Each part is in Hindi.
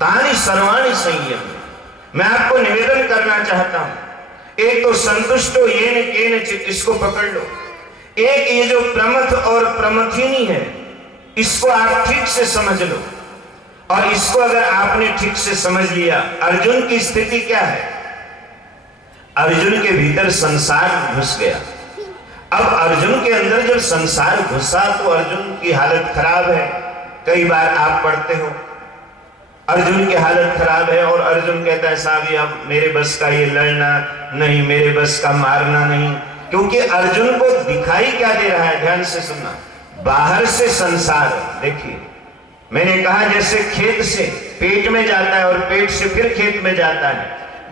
तानि सर्वाणि संयम। मैं आपको निवेदन करना चाहता हूं, एक तो संतुष्टो येन केनचित्, इसको पकड़ लो। एक ये जो प्रमथ और प्रमथिनी है, इसको आप ठीक से समझ लो। और इसको अगर आपने ठीक से समझ लिया, अर्जुन की स्थिति क्या है? अर्जुन के भीतर संसार घुस गया। अब अर्जुन के अंदर जब संसार घुसा तो अर्जुन की हालत खराब है। कई बार आप पढ़ते हो अर्जुन की हालत खराब है और अर्जुन कहता है साहब ये अब मेरे बस का ये लड़ना नहीं, मेरे बस का मारना नहीं। क्योंकि अर्जुन को दिखाई क्या दे रहा है? ध्यान से सुनना। बाहर से संसार, देखिए मैंने कहा जैसे खेत से पेट में जाता है और पेट से फिर खेत में जाता है,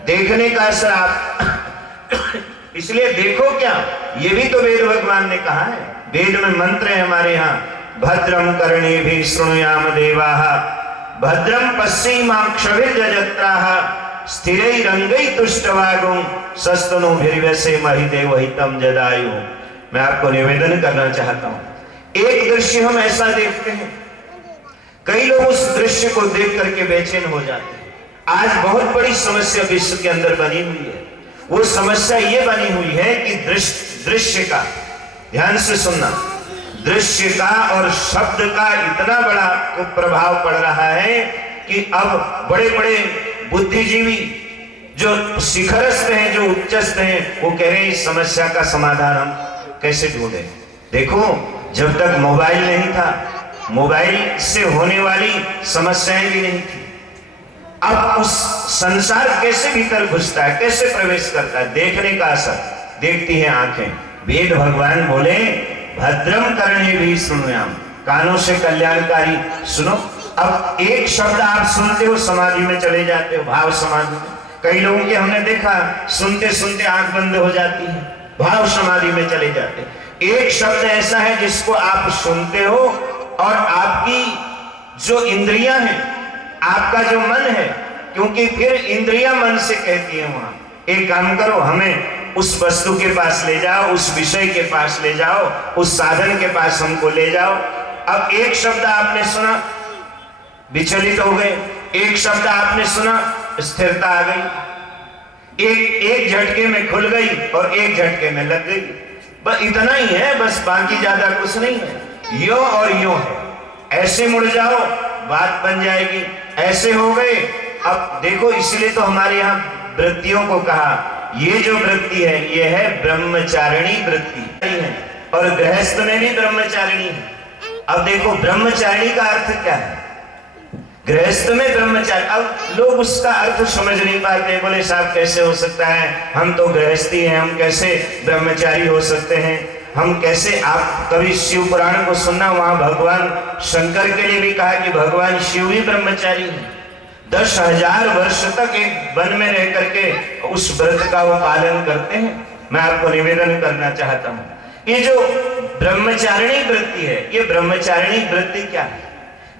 देखने का असर आप इसलिए देखो क्या, ये भी तो वेद भगवान ने कहा है। वेद में मंत्र है हमारे यहाँ, भद्रम कर्णेभिः शृणुयाम देवाः, भद्रम पश्येमाक्षभिर्यजत्राः, स्थिरैरङ्गैस्तुष्टवागुं सस्तनूभिर्व्यसेमहि देवहितं जदायु। मैं आपको निवेदन करना चाहता हूं, एक दृश्य हम ऐसा देखते हैं, कई लोग उस दृश्य को देख करके बेचैन हो जाते हैं। आज बहुत बड़ी समस्या विश्व के अंदर बनी हुई है। वो समस्या ये बनी हुई है कि दृश्य का, ध्यान से सुनना, दृश्य का और शब्द का इतना बड़ा प्रभाव पड़ रहा है कि अब बड़े बड़े बुद्धिजीवी जो शिखरस्थ हैं, जो उच्चस्थ हैं, वो कह रहे हैं इस समस्या का समाधान हम कैसे ढूंढें। देखो जब तक मोबाइल नहीं था, मोबाइल से होने वाली समस्याएं भी नहीं थी। अब उस संसार कैसे भीतर घुसता है, कैसे प्रवेश करता है? देखने का असर, देखती है आंखें। वेद भगवान बोले भद्रम कर्णेभिः शृणुयाम, कानों से कल्याणकारी सुनो। अब एक शब्द आप सुनते हो समाधि में चले जाते हो, भाव समाधि में। कई लोगों के हमने देखा सुनते सुनते आंख बंद हो जाती है, भाव समाधि में चले जाते हैं। एक शब्द ऐसा है जिसको आप सुनते हो और आपकी जो इंद्रियां हैं, आपका जो मन है, क्योंकि फिर इंद्रियां मन से कहती है वहां एक काम करो, हमें उस वस्तु के पास ले जाओ, उस विषय के पास ले जाओ, उस साधन के पास हमको ले जाओ। अब एक शब्द आपने सुना, विचलित हो गए। एक शब्द आपने सुना, स्थिरता आ गई। एक झटके में खुल गई और एक झटके में लग गई। बस इतना ही है, बस बाकी ज्यादा कुछ नहीं है। यो और यो है, ऐसे मुड़ जाओ बात बन जाएगी, ऐसे हो गए। अब देखो इसलिए तो हमारे यहाँ वृत्तियों को कहा, ये जो वृत्ति है ये है ब्रह्मचारिणी वृत्ति है, और गृहस्थ में भी ब्रह्मचारिणी है। अब देखो ब्रह्मचारिणी का अर्थ क्या है? गृहस्थ में ब्रह्मचारी। अब लोग उसका अर्थ समझ नहीं पाते, बोले साहब कैसे हो सकता है, हम तो गृहस्थी हैं, हम कैसे ब्रह्मचारी हो सकते हैं, हम कैसे। आप कभी शिव पुराण को सुनना, वहां भगवान शंकर के लिए भी कहा कि भगवान शिव भी ब्रह्मचारी हैं। 10,000 वर्ष तक एक वन में रह करके उस व्रत का वो पालन करते हैं। मैं आपको निवेदन करना चाहता हूं, ये जो ब्रह्मचारिणी वृत्ति है, ये ब्रह्मचारिणी वृत्ति क्या है?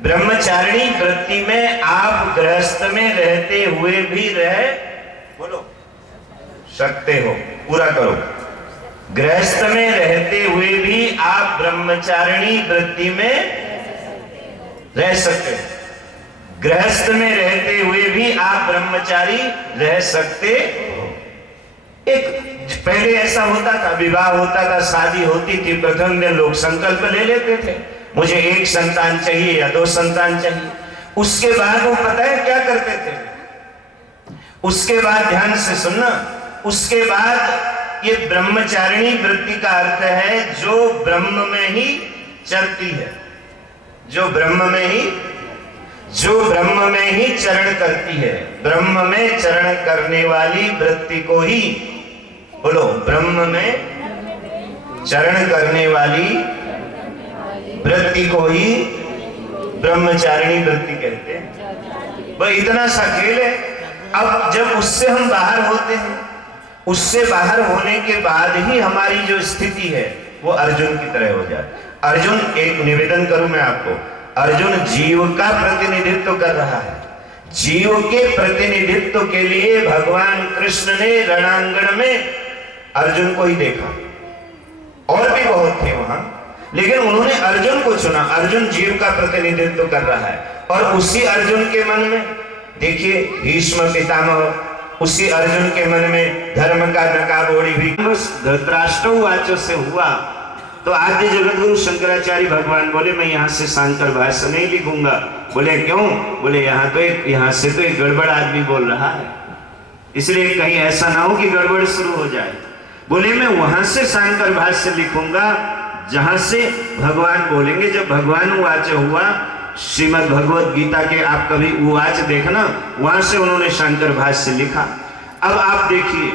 ब्रह्मचारिणी वृत्ति में आप गृहस्थ में रहते हुए भी रह बोलो सकते हो, पूरा करो। गृहस्थ में रहते हुए भी आप ब्रह्मचारिणी वृत्ति में रह सकते हो। गृहस्थ में रहते हुए भी आप ब्रह्मचारी रह सकते हो। एक पहले ऐसा होता था, विवाह होता था, शादी होती थी, प्रथम दिन लोग संकल्प ले लेते थे, मुझे 1 संतान चाहिए या 2 संतान चाहिए। उसके बाद वो पता है क्या करते थे? उसके बाद ध्यान से सुनना, उसके बाद ये ब्रह्मचारिणी वृत्ति का अर्थ है जो ब्रह्म में ही चरती है, जो ब्रह्म में ही चरण करती है। ब्रह्म में चरण करने वाली वृत्ति को ही बोलो, ब्रह्म में चरण करने वाली वृत्ति को ही ब्रह्मचारिणी वृत्ति कहते हैं। वह इतना सा खेल है। अब जब उससे हम बाहर होते हैं, उससे बाहर होने के बाद ही हमारी जो स्थिति है वो अर्जुन की तरह हो जाए। अर्जुन, एक निवेदन करूं मैं आपको, अर्जुन जीव का प्रतिनिधित्व कर रहा है। जीव के प्रतिनिधित्व के लिए भगवान कृष्ण ने रणांगण में अर्जुन को ही देखा, और भी बहुत थे वहां, लेकिन उन्होंने अर्जुन को चुना। अर्जुन जीव का प्रतिनिधित्व कर रहा है और उसी अर्जुन के मन में देखिए भीष्म पितामह उसी अर्जुन के मन में धर्म का नकाब ओढ़ी हुई बस धृतराष्ट्र वाचो से हुआ तो आद्य जगत गुरु शंकराचार्य भगवान बोले मैं यहाँ से शांकर भाष्य नहीं लिखूंगा। बोले क्यों? बोले यहाँ से तो एक गड़बड़ आदमी बोल रहा है, इसलिए कहीं ऐसा ना हो कि गड़बड़ शुरू हो जाए। बोले मैं वहां से शांकर भाष्य लिखूंगा जहां से भगवान बोलेंगे। जब भगवान उवाच हुआ श्रीमद् भगवत गीता के आप कभी उवाच देखना, वहां से उन्होंने शांकर भाष्य लिखा। अब आप देखिए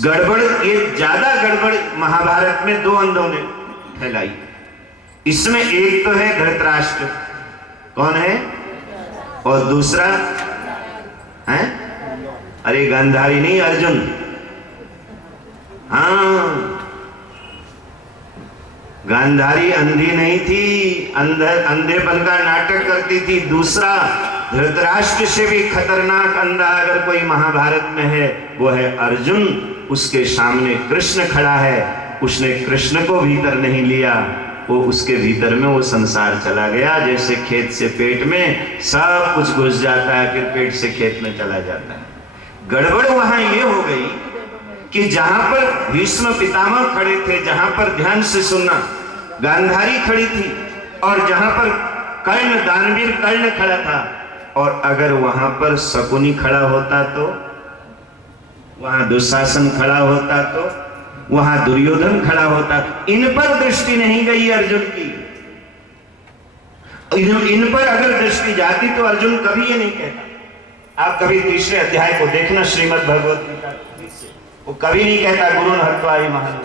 गड़बड़, ये ज्यादा गड़बड़ महाभारत में दो अंधों ने फैलाई। इसमें एक तो है धृतराष्ट्र, कौन है, और दूसरा है अरे गांधारी नहीं, अर्जुन। हाँ गांधारी अंधी नहीं थी, अंधेपन का नाटक करती थी। दूसरा धृतराष्ट्र से भी खतरनाक अंधा अगर कोई महाभारत में है वो है अर्जुन। उसके सामने कृष्ण खड़ा है, उसने कृष्ण को भीतर नहीं लिया, वो उसके भीतर में वो संसार चला गया। जैसे खेत से पेट में सब कुछ घुस जाता है फिर पेट से खेत में चला जाता है। गड़बड़ वहां ये हो गई कि जहां पर भीष्म पितामह खड़े थे, जहां पर ध्यान से सुनना गांधारी खड़ी थी, और जहां पर कर्ण दानवीर कर्ण खड़ा था, और अगर वहां पर शकुनी खड़ा होता तो, वहां दुशासन खड़ा होता तो, वहां दुर्योधन खड़ा होता, इन पर दृष्टि नहीं गई अर्जुन की। इन पर अगर दृष्टि जाती तो अर्जुन कभी ये नहीं कहता। आप कभी तीसरे अध्याय को देखना श्रीमद् भगवत गीता, वो कभी नहीं कहता गुरु हत्वाई महान,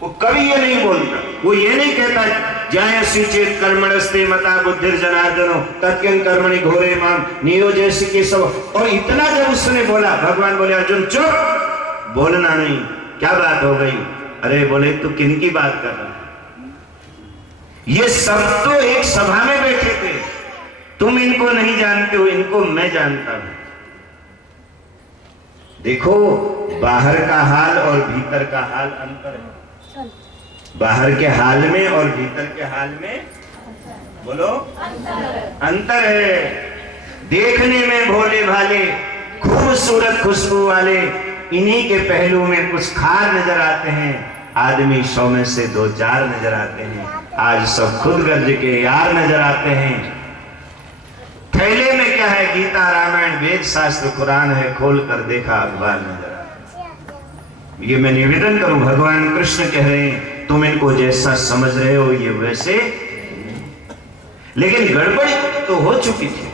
वो कभी ये नहीं बोलता। वो ये नहीं कहता जायसी चेत कर्मणस्ते मता बुद्धिर जनार्दनो तत्किन कर्मणि घोरे माम नियोजयसि केशव। और इतना जब उसने बोला, भगवान बोले अर्जुन चुप, बोलना नहीं। क्या बात हो गई? अरे बोले तू किन की बात कर रहा? ये सब तो एक सभा में बैठे थे, तुम इनको नहीं जानते हो, इनको मैं जानता हूं। देखो बाहर का हाल और भीतर का हाल अंतर है। बाहर के हाल में और भीतर के हाल में बोलो अंतर है। देखने में भोले भाले खूबसूरत खुशबू वाले, इन्हीं के पहलू में कुछ खार नजर आते हैं। आदमी 100 में से 2-4 नजर आते हैं। आज सब खुद गर्ज के यार नजर आते हैं। थैले में क्या है? गीता रामायण वेद शास्त्र कुरान है, खोल कर देखा अखबार नजर आता। ये मैं निवेदन करूं, भगवान कृष्ण कह रहे हैं तुम इनको जैसा समझ रहे हो ये वैसे, लेकिन गड़बड़ तो हो चुकी थी,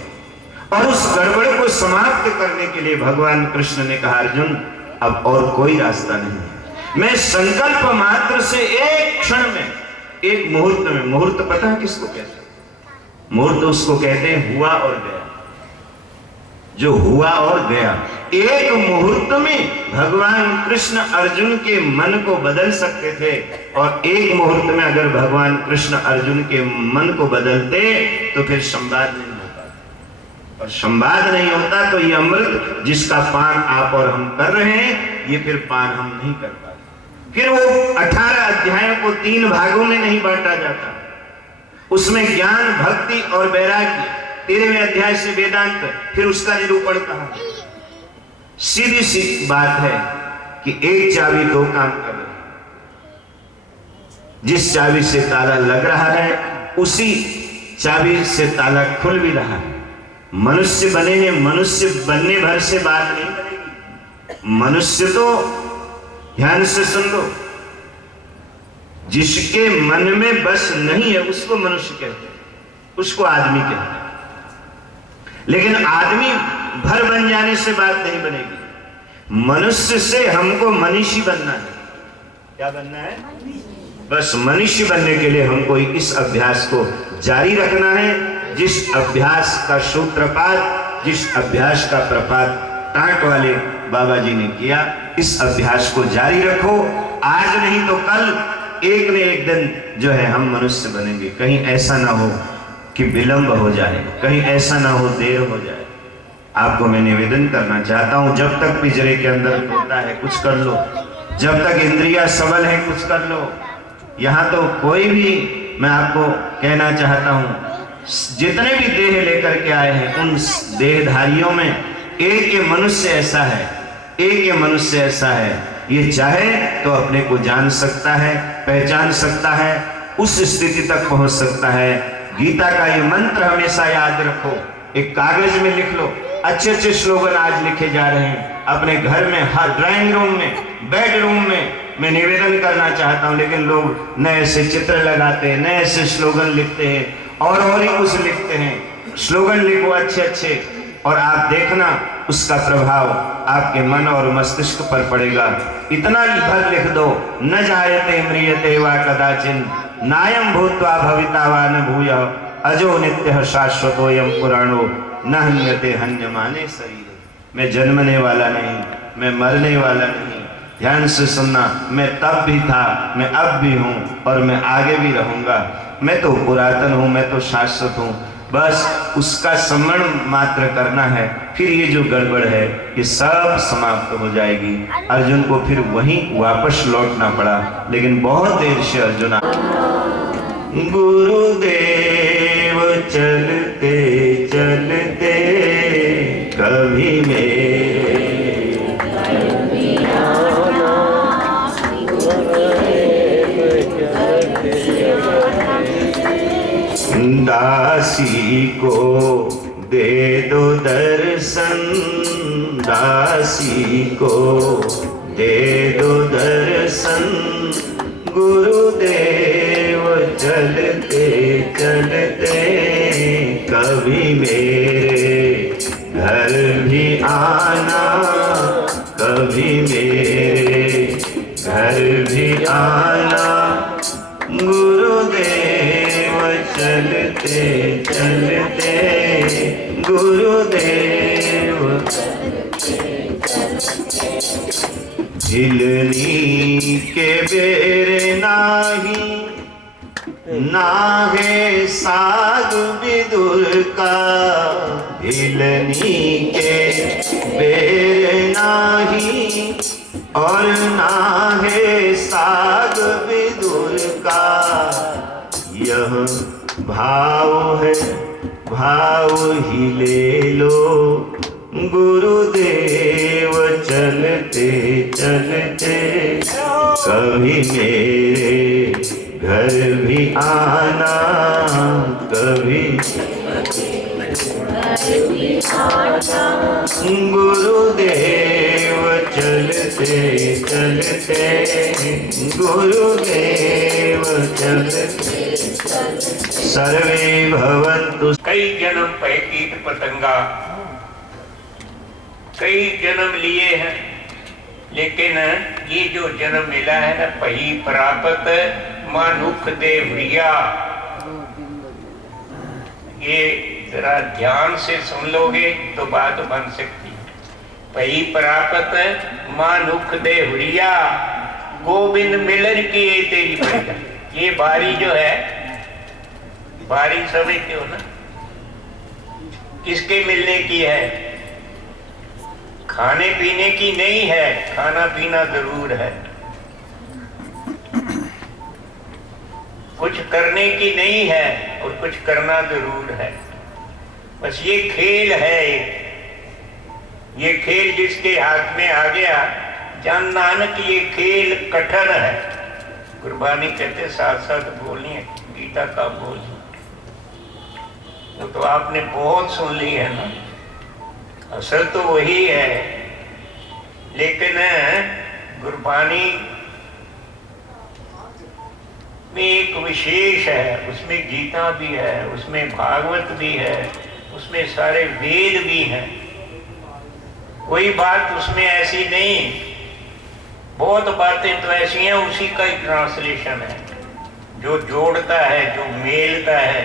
और उस गड़बड़ को समाप्त करने के लिए भगवान कृष्ण ने कहा अर्जुन अब और कोई रास्ता नहीं है। मैं संकल्प मात्र से एक क्षण में, एक मुहूर्त में, मुहूर्त पता है किसको कहते हैं? मुहूर्त उसको कहते हैं हुआ और गया। जो हुआ और गया, एक मुहूर्त में भगवान कृष्ण अर्जुन के मन को बदल सकते थे, और एक मुहूर्त में अगर भगवान कृष्ण अर्जुन के मन को बदलते तो फिर संवाद नहीं होता, और संवाद नहीं होता तो ये अमृत जिसका पान आप और हम कर रहे हैं ये फिर पान हम नहीं कर पाते। फिर वो 18 अध्यायों को 3 भागों में नहीं बांटा जाता। उसमें ज्ञान, भक्ति और वैराग्य, 13वें अध्याय से वेदांत, फिर उसका निरूपण कहा। सीधी सी बात है कि एक चाबी 2 काम कर रही है। जिस चाबी से ताला लग रहा है उसी चाबी से ताला खुल भी रहा है। मनुष्य बने हैं, मनुष्य बनने भर से बात नहीं बनेगी। मनुष्य तो ध्यान से सुन लो, जिसके मन में बस नहीं है उसको मनुष्य कहते हैं, उसको आदमी कहते हैं। लेकिन आदमी भर बन जाने से बात नहीं बनेगी। मनुष्य से हमको मनीषी बनना है। क्या बनना है? बस मनुष्य बनने के लिए हमको इस अभ्यास को जारी रखना है। जिस अभ्यास का सूत्रपात, जिस अभ्यास का प्रपात टाट वाले बाबा जी ने किया, इस अभ्यास को जारी रखो। आज नहीं तो कल एक न एक दिन जो है हम मनुष्य बनेंगे। कहीं ऐसा ना हो कि विलंब हो जाए, कहीं ऐसा ना हो देर हो जाए। आपको मैं निवेदन करना चाहता हूं, जब तक पिंजरे के अंदर तोता है कुछ कर लो, जब तक इंद्रियां सबल है कुछ कर लो। यहां तो कोई भी, मैं आपको कहना चाहता हूं, जितने भी देह लेकर के आए हैं उन देहधारियों में एक ये मनुष्य ऐसा है, एक ये मनुष्य ऐसा है, ये चाहे तो अपने को जान सकता है, पहचान सकता है, उस स्थिति तक पहुंच सकता है। गीता का ये मंत्र हमेशा याद रखो, एक कागज में लिख लो। अच्छे अच्छे स्लोगन आज लिखे जा रहे हैं अपने घर में, हर ड्राइंग रूम में, बेडरूम में। मैं निवेदन करना चाहता हूं, लेकिन लोग नए से चित्र लगाते हैं, नए से स्लोगन लिखते हैं और ही कुछ लिखते हैं। स्लोगन लिखो अच्छे अच्छे और आप देखना उसका प्रभाव आपके मन और मस्तिष्क पर पड़ेगा। इतना भर लिख दो, न जायते म्रियते वा कदाचिन नायम भूत्वा भविता वा न भूय अजो नित्यः शाश्वतोयम पुराणो न हन्यते हन्यमाने शरीर। मैं जन्मने वाला नहीं, मैं मरने वाला नहीं। ध्यान से सुनना, मैं तब भी था, मैं अब भी हूँ और मैं आगे भी रहूंगा। मैं तो पुरातन हूँ, मैं तो शाश्वत हूँ। बस उसका स्मरण मात्र करना है, फिर ये जो गड़बड़ है ये सब समाप्त हो जाएगी। अर्जुन को फिर वहीं वापस लौटना पड़ा, लेकिन बहुत देर से अर्जुन। गुरुदेव चलते चलते कभी मेरे दासी को दे दो दर्शन, दासी को दे दो दर्शन। गुरुदेव चलते चलते कभी मेरे घर भी आना, कभी मेरे घर भी आना। गुरुदेव चलते चलते, गुरुदेव हिलनी के बेरे नाही, नाहे साग विदुर का। हिलनी के बेरे नाही और नाहे साग विदुर का। यह भाव है, भाव ही ले लो। गुरुदेव चलते चलते कभी मेरे घर भी आना, कभी गुरुदेव चलते चलते, गुरुदेव चलते। सर्वे भवन्तु। कई जन्म पे कीट पतंगा, कई जन्म लिए हैं, लेकिन ये जो जन्म मिला है ना, पही प्राप्त मानुख देवरिया। ये जरा ध्यान से सुन लोगे तो बात बन सकती है। पही प्राप्त मानुख देवरिया, गोविंद मिलन की ये तेरी बढ़िया। ये बारी जो है, बारी समझते हो ना, किसके मिलने की है? खाने पीने की नहीं है, खाना पीना जरूर है। कुछ करने की नहीं है और कुछ करना जरूर है। बस ये खेल है। ये खेल जिसके हाथ में आ गया, जान नानक ये खेल कठिन है। गुरबानी कहते साथ साथ बोलनी है, गीता का बोलिए। वो तो आपने बहुत सुन ली है ना, असल तो वही है। लेकिन गुरबानी में एक विशेष है, उसमें गीता भी है, उसमें भागवत भी है, उसमें सारे वेद भी हैं। कोई बात उसमें ऐसी नहीं, बहुत बातें तो ऐसी हैं, उसी का ही ट्रांसलेशन है, जो जोड़ता है, जो मेलता है।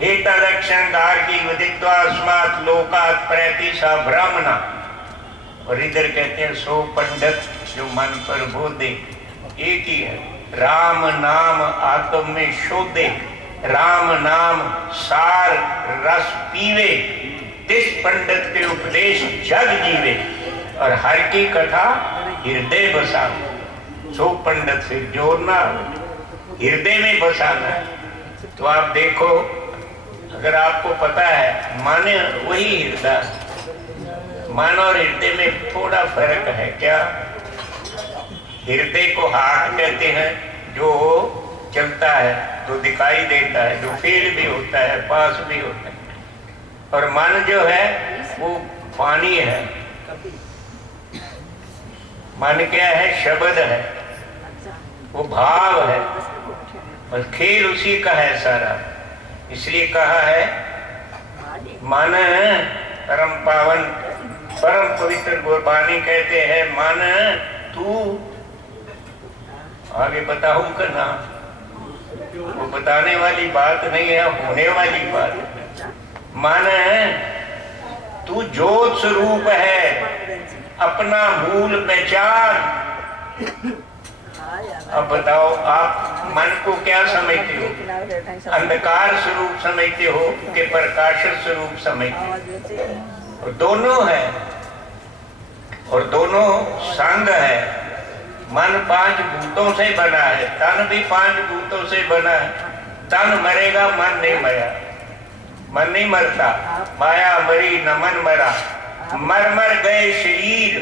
हेतदक्षणदार की विदित्वास्मात् लोकात् प्रैतिसा ब्राह्मणा। और इधर कहते हैं सो पंडित जो मन पर बोधे। एक ही है, राम नाम आत्म में शोधे, राम नाम सार रस पीवे, तिस पंडित के उपदेश जग जीवे, और हर की कथा हृदय बसा। सो पंडित से जोड़ना, हृदय में बसाना है। तो आप देखो, अगर आपको पता है मन वही हृदय, मन और हृदय में थोड़ा फर्क है क्या? हृदय को हार्ट कहते हैं, जो चलता है, जो दिखाई देता है, जो फील भी होता है, पास भी होता है। और मन जो है वो पानी है। मन क्या है? शब्द है, वो भाव है, और खेल उसी का है सारा। इसलिए कहा है मन परम पावन, परम पवित्र गुरबानी कहते हैं, मन तू, आगे बताऊं करना, वो बताने वाली बात नहीं है, होने वाली बात है। मन तू ज्योत स्वरूप है, अपना मूल पहचान। अब बताओ, आप मन को क्या समझते हो? अंधकार स्वरूप समझते हो कि प्रकाश स्वरूप समझते हो? और दोनों है, और दोनों संग है। मन 5 भूतों से बना है, तन भी 5 भूतों से बना है। तन मरेगा, मन नहीं मरा, मन नहीं मरता। माया मरी न मन मरा, मर मर गए शरीर।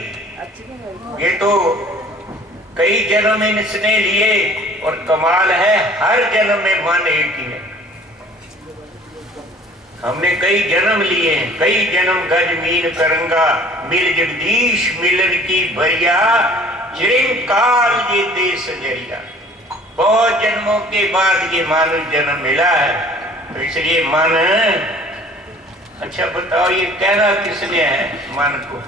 ये तो कई जन्म इसने लिए, और कमाल है हर जन्म में मन एक ही है। हमने कई जन्म लिए, कई जन्म गज मीन करंगा, मिल जगदीश मिलन की भरिया, चिरंकाल ये देश जरिया। बहुत जन्मों के बाद ये मानव जन्म मिला है, तो इसलिए मन। अच्छा बताओ, ये कहना किसने है मन को?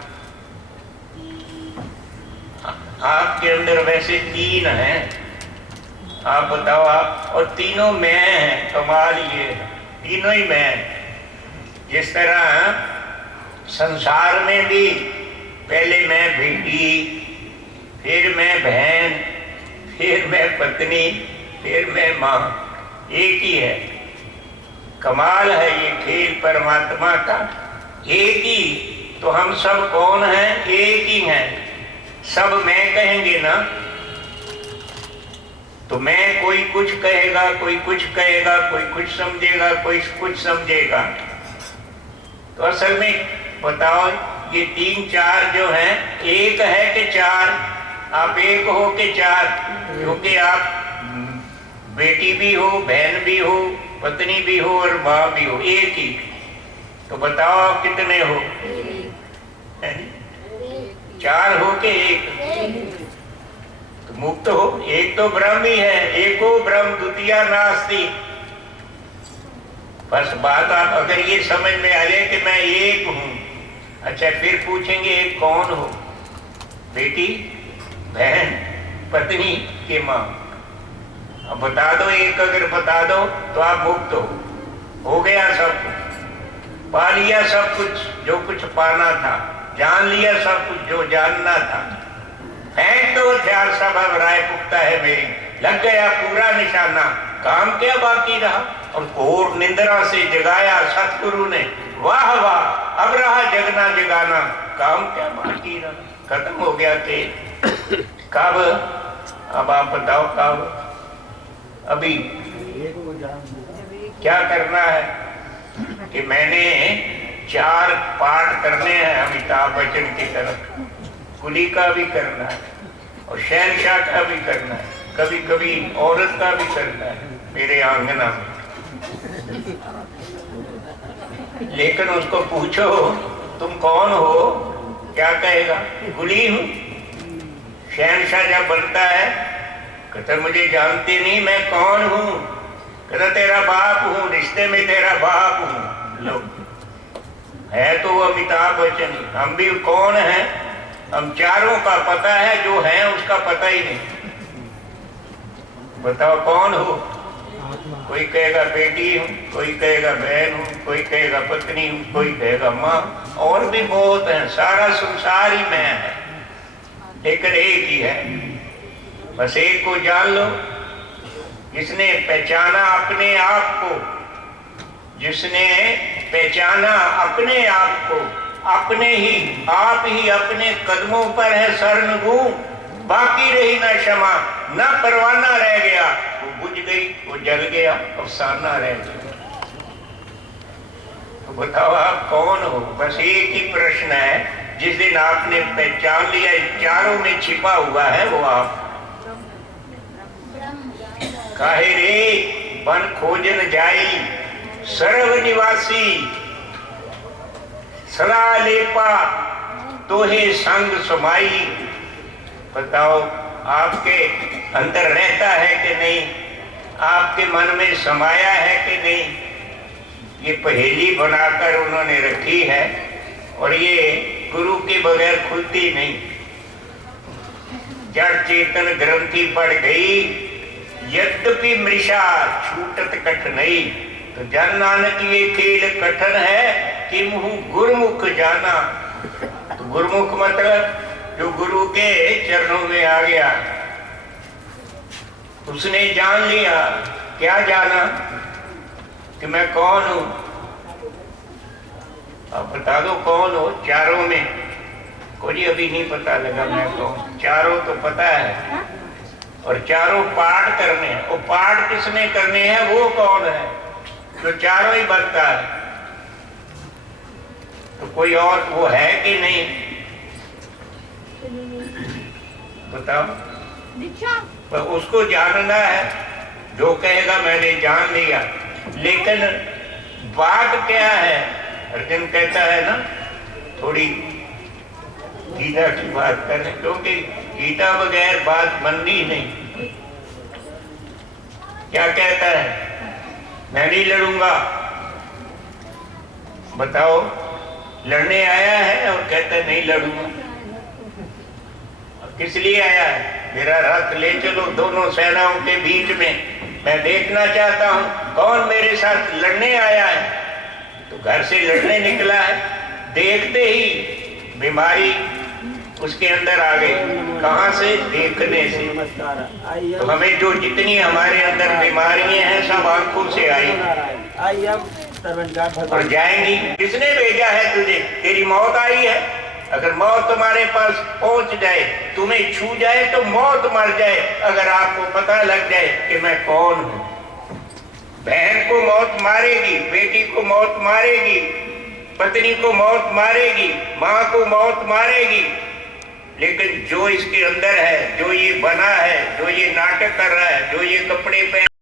आपके अंदर वैसे 3 हैं, आप बताओ आप, और तीनों मैं हैं। कमाल ये तीनों ही मैं। जिस तरह संसार में भी पहले मैं बेटी, फिर मैं बहन, फिर मैं पत्नी, फिर मैं मां, एक ही है। कमाल है ये खेल परमात्मा का, एक ही। तो हम सब कौन हैं? एक ही हैं। सब मैं कहेंगे ना, तो मैं, कोई कुछ कहेगा, कोई कुछ कहेगा, कोई कुछ समझेगा, कोई कुछ समझेगा। तो असल में बताओ, ये 3-4 जो हैं, एक है कि 4? आप एक हो कि 4? क्योंकि आप बेटी भी हो, बहन भी हो, पत्नी भी हो, और माँ भी हो, एक ही। तो बताओ आप कितने हो? 4 हो के 1? तो मुक्त हो। एक तो ब्रह्म ही है, एको ब्रह्म द्वितीया नास्ति। बस बात आप अगर ये समझ में आ जाए कि मैं एक हूं। अच्छा, फिर पूछेंगे एक कौन हो? बेटी, बहन, पत्नी के मां। अब बता दो, एक अगर बता दो तो आप मुक्त हो गया सब कुछ, पा लिया सब कुछ जो कुछ पाना था, जान लिया सब कुछ जो जानना था। फेंक दो हथियार सब, अब राय पुख्ता है मेरी, लग गया पूरा निशाना, काम क्या बाकी रहा। और घोर निंद्रा से जगाया सतगुरु ने, वाह वाह, अब रहा जगना जगाना, काम क्या बाकी रहा। खत्म हो गया खेल। कब? अब आप बताओ कब? अभी क्या करना है कि मैंने 4 पाठ करने हैं अमिताभ बच्चन की तरफ, कुली का भी करना है और शहनशाह का भी करना है, कभी कभी औरत का भी करना है मेरे आंगना में। लेकिन उसको पूछो तुम कौन हो, क्या कहेगा? कुली हूं। शहनशाह जब बनता है कहता मुझे जानते नहीं मैं कौन हूं, कहता तेरा बाप हूं, रिश्ते में तेरा बाप हूं। लो, है तो वो अमिताभ बच्चन। हम भी कौन हैं? हम चारों का पता है, जो है उसका पता ही नहीं। बताओ कौन हो? कोई कहेगा बेटी हूं, कोई कहेगा बहन हूं, कोई कहेगा पत्नी हूं, कोई कहेगा माँ, और भी बहुत है। सारा संसार ही मैं है, लेकिन एक ही है। बस एक को जान लो, जिसने पहचाना अपने आप को, जिसने पहचाना अपने आप को, अपने ही आप ही अपने कदमों पर है शरण गूं, बाकी रही न क्षमा, न परवाना रह गया, वो बुझ गई, वो जल गया, अफसाना रह गया। तो बताओ आप कौन हो? बस एक ही प्रश्न है, जिस दिन आपने पहचान लिया इन चारों में छिपा हुआ है वो आप। काहे रे वन खोजन जाई सर्व निवासी, सदा लेपा तोहे संग समाई। बताओ आपके अंदर रहता है कि नहीं, आपके मन में समाया है कि नहीं? ये पहेली बनाकर उन्होंने रखी है और ये गुरु के बगैर खुलती नहीं। जड़ चेतन ग्रंथि पड़ गई, यद्यपि मृषा छूटत कठिनाई। तो जन नानक ये खेल कठिन है कि मुहु गुरमुख जाना। तो गुरमुख मतलब जो गुरु के चरणों में आ गया, उसने जान लिया। क्या जाना? कि मैं कौन हूं। अब बता दो कौन हो चारों में? कोई अभी नहीं पता लगा मैं कौन। चारों तो पता है, और चारों पाठ करने हैं। वो पाठ किसने करने हैं? वो कौन है? जो चारों ही बनता है। तो कोई और वो है कि नहीं? बताओ। पर उसको जानना है। जो कहेगा मैंने जान लिया, लेकिन बात क्या है? अर्जुन कहता है ना, थोड़ी गीता की बात करें, क्योंकि गीता बगैर बात बननी नहीं। क्या कहता है? मैं नहीं लड़ूंगा। बताओ, लड़ने आया है और कहता है नहीं लड़ूंगा। किस लिए आया है? मेरा रथ ले चलो दोनों सेनाओं के बीच में, मैं देखना चाहता हूं कौन मेरे साथ लड़ने आया है। तो घर से लड़ने निकला है, देखते ही बीमारी उसके अंदर आ गई। कहां से? देखने से। तो हमें जो जितनी हमारे अंदर बीमारियां हैं सब आंखों से आई और जाएंगी। किसने भेजा है तुझे? तेरी मौत आई है। अगर मौत तुम्हारे पास पहुंच जाए, तुम्हें छू जाए, तो मौत मर जाए। अगर आपको पता लग जाए कि मैं कौन हूं। बहन को मौत मारेगी, बेटी को मौत मारेगी, पत्नी को मौत मारेगी, माँ को मौत मारेगी, लेकिन जो इसके अंदर है, जो ये बना है, जो ये नाटक कर रहा है, जो ये कपड़े पहन